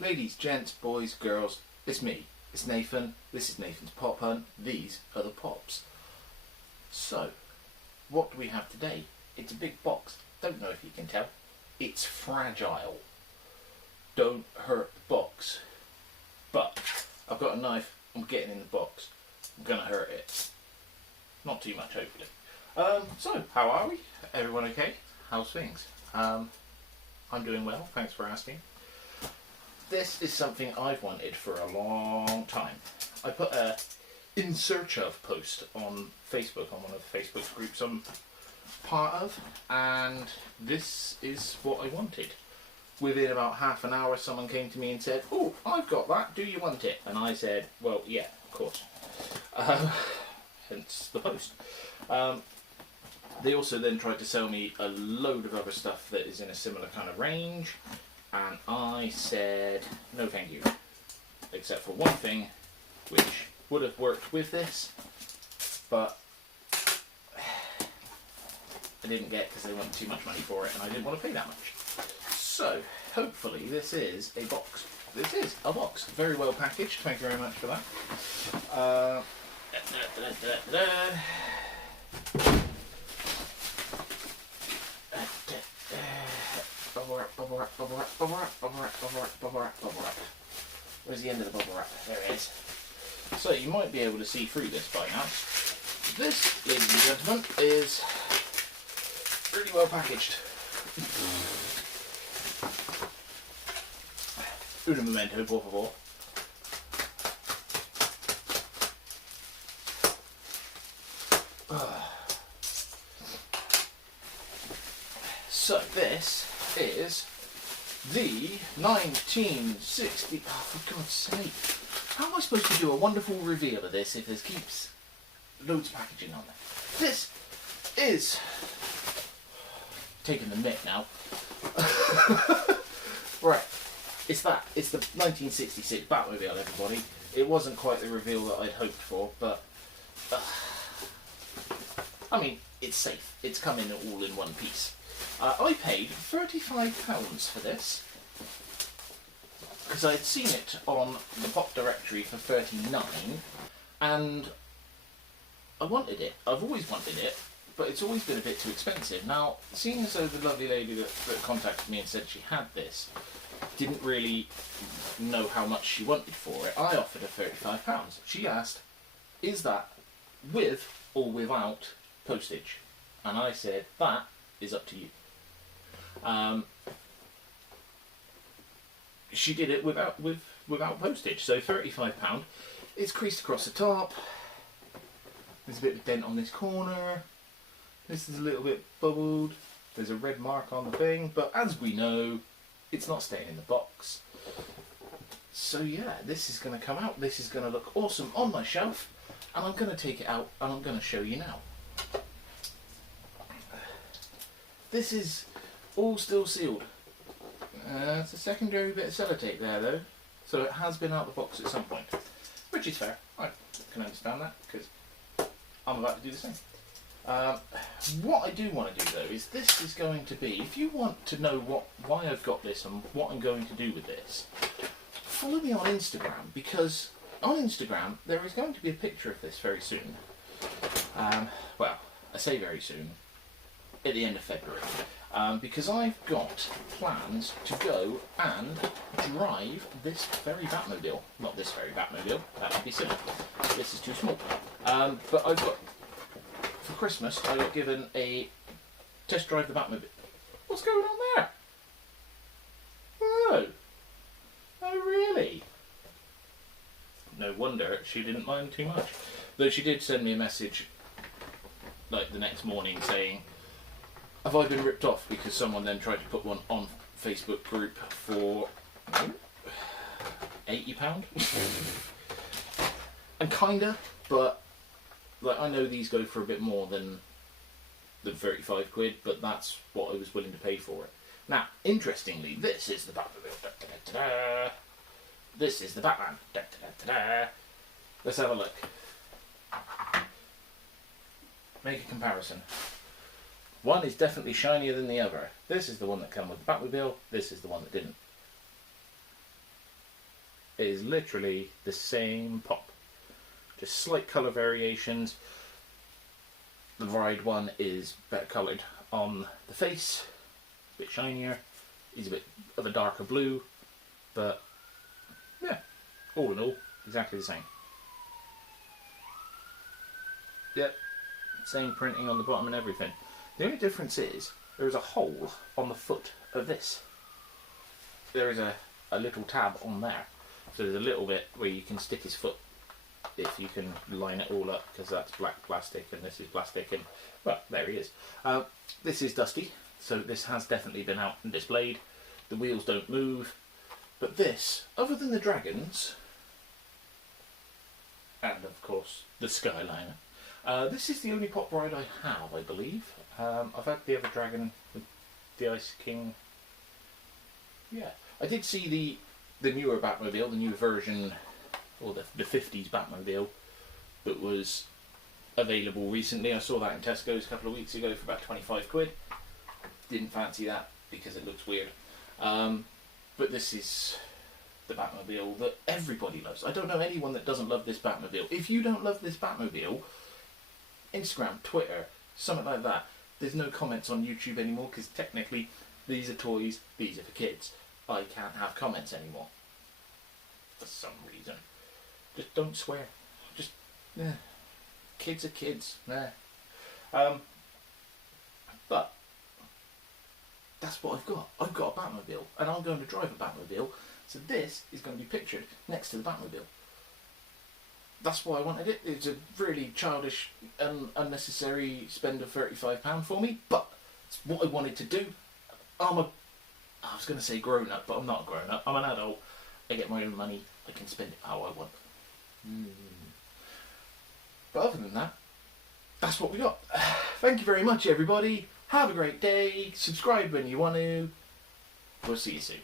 Ladies, gents, boys, girls, it's me. It's Nathan. This is Nathan's Pop Hunt. These are the pops. So, what do we have today? It's a big box. Don't know if you can tell. It's fragile. Don't hurt the box. But, I've got a knife. I'm getting in the box. I'm going to hurt it. Not too much, hopefully. So, how are we? Everyone okay? How's things? I'm doing well. Thanks for asking. This is something I've wanted for a long time. I put a in search of post on Facebook, on one of the Facebook groups I'm part of, and this is what I wanted. Within about half an hour, someone came to me and said, "Oh, I've got that, do you want it?" And I said, "Well, yeah, of course." Hence the post. They also then tried to sell me a load of other stuff that is in a similar kind of range. And I said, no thank you, except for one thing, which would have worked with this, but I didn't get because they wanted too much money for it and I didn't want to pay that much. So, hopefully this is a box. This is a box. Very well packaged, thank you very much for that. Bubble wrap, bubble wrap, bubble wrap, bubble wrap, bubble wrap, bubble wrap, bubble wrap. Where's the end of the bubble wrap? There it is. So you might be able to see through this by now. This, ladies and gentlemen, is really well packaged. Un momento, por favor. So this is the 1960... Oh, for God's sake. How am I supposed to do a wonderful reveal of this if there keeps loads of packaging on there? This is... Taking the mitt now. Right. It's that. It's the 1966 Batmobile, everybody. It wasn't quite the reveal that I'd hoped for, but... I mean, it's safe. It's coming all in one piece. I paid £35 for this because I had seen it on the pop directory for $39 and I wanted it. I've always wanted it, but it's always been a bit too expensive. Now, seeing as though the lovely lady that contacted me and said she had this didn't really know how much she wanted for it, I offered her £35. She asked, "Is that with or without postage?" And I said, "That is up to you." She did it without postage, so £35. It's creased across the top. There's a bit of dent on this corner. This is a little bit bubbled. There's a red mark on the thing, but as we know, it's not staying in the box. So yeah, this is going to come out. This is going to look awesome on my shelf, and I'm going to take it out and I'm going to show you now. This is all still sealed. It's a secondary bit of sellotape there though, so it has been out of the box at some point, which is fair. I can understand that because I'm about to do the same. What I do want to do though is this is going to be, if you want to know why I've got this and what I'm going to do with this, follow me on Instagram, because on Instagram there is going to be a picture of this very soon. Well, I say very soon, at the end of February, because I've got plans to go and drive this very Batmobile. Not this very Batmobile, that would be silly. This is too small. But I've got, for Christmas, I got given a test drive the Batmobile. What's going on there? Oh, really? No wonder she didn't mind too much. Though she did send me a message like the next morning saying, "Have I been ripped off?" Because someone then tried to put one on Facebook group for £80. And kinda, but like I know these go for a bit more than 35 quid, but that's what I was willing to pay for it. Now, interestingly, this is the Batmobile. Da, da, da, da. This is the Batman. Da, da, da, da. Let's have a look. Make a comparison. One is definitely shinier than the other. This is the one that came with the Batmobile, this is the one that didn't. It is literally the same pop. Just slight colour variations. The Ride one is better coloured on the face, a bit shinier. He's a bit of a darker blue, but yeah, all in all, exactly the same. Yep, same printing on the bottom and everything. The only difference is there is a hole on the foot of this. There is a little tab on there, so there's a little bit where you can stick his foot if you can line it all up, because that's black plastic and this is plastic, and well, there he is. This is dusty, so this has definitely been out and displayed. The wheels don't move, but this, other than the dragons and of course the Skyliner, this is the only pop ride I have, I believe. I've had the other dragon with the Ice King. Yeah, I did see the newer Batmobile, the new version, or the 50s Batmobile that was available recently. I saw that in Tesco's a couple of weeks ago for about 25 quid. Didn't fancy that because it looks weird. But this is the Batmobile that everybody loves. I don't know anyone that doesn't love this Batmobile. If you don't love this Batmobile, Instagram, Twitter, something like that, there's no comments on YouTube anymore, because technically these are toys, these are for kids. I can't have comments anymore for some reason. Just don't swear. Just, kids are kids. But that's what I've got. I've got a Batmobile, and I'm going to drive a Batmobile. So this is going to be pictured next to the Batmobile. That's why I wanted it. It's a really childish and unnecessary spend of £35 for me, but it's what I wanted to do. I was going to say grown up, but I'm not a grown up. I'm an adult. I get my own money. I can spend it how I want. But other than that, that's what we got. Thank you very much, everybody. Have a great day. Subscribe when you want to. We'll see you soon.